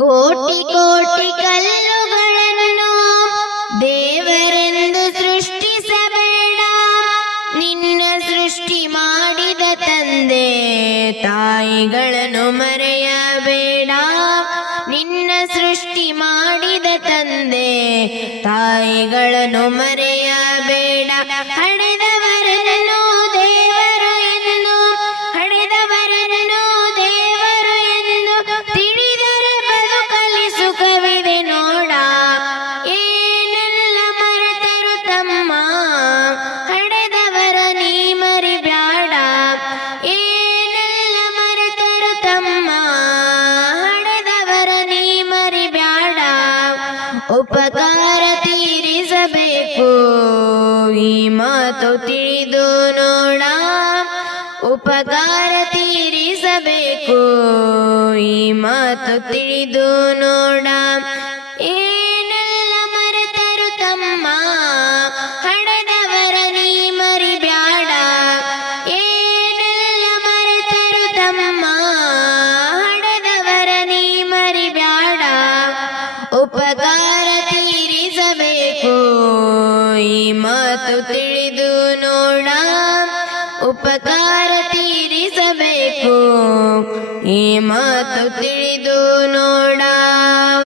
ಕೋಟಿ ಕೋಟಿ ಕಲ್ಲುಗಳನ್ನು ದೇವರೆಂದು ಸೃಷ್ಟಿಸಬೇಡ. ನಿನ್ನ ಸೃಷ್ಟಿ ಮಾಡಿದ ತಂದೆ ತಾಯಿಗಳನ್ನು ಮರೆಯಬೇಡ. ನಿನ್ನ ಸೃಷ್ಟಿ ಮಾಡಿದ ತಂದೆ ತಾಯಿಗಳನ್ನು ಮರೆಯಬೇಡ. ಹಡೆದವರನ್ನು ದೇವರು ಎಂದು, ಹಡೆದವರನ್ನು ದೇವರು ಎಂದು ತಿಳಿದರೆ ಬದುಕಲಿ ಸುಖವಿದೆ ನೋಡ. ಏನೆಲ್ಲ ಮರೆತರು ತಮ್ಮ ಹಡೆದವರ ನೀ ಮರಿಬ್ಯಾಡ. ಏನೆಲ್ಲ ಮರೆತರು ತಮ್ಮ ಹಡೆದವರ ನೀ ಮರಿಬ್ಯಾಡ. ಉಪಕಾರ ತೀರಿಸಬೇಕು ಈ ಮಾತು ತಿಳಿದು ನೋಡ. ಉಪಕಾರ ತೀರಿಸಬೇಕು ಈ ಮಾತು ತಿಳಿದು ನೋಡ. ಏನೆಲ್ಲ ಮರೆತರು ತಮ್ಮ ಹಡೆದವರ ನೀ ಮರಿಬ್ಯಾಡ. ಏನೆಲ್ಲ ಮರೆತರು ತಮ್ಮ ಹಡೆದವರ ನೀ ಮರಿಬ್ಯಾಡ. ಉಪಕಾರ ತೀರಿಸಬೇಕು ಈ ಮಾತು ತಿಳಿದು ನೋಡ. ಉಪಕಾರ ತೀರಿಸಬೇಕು ಈ ಮಾತು ತಿಳಿದು ನೋಡ.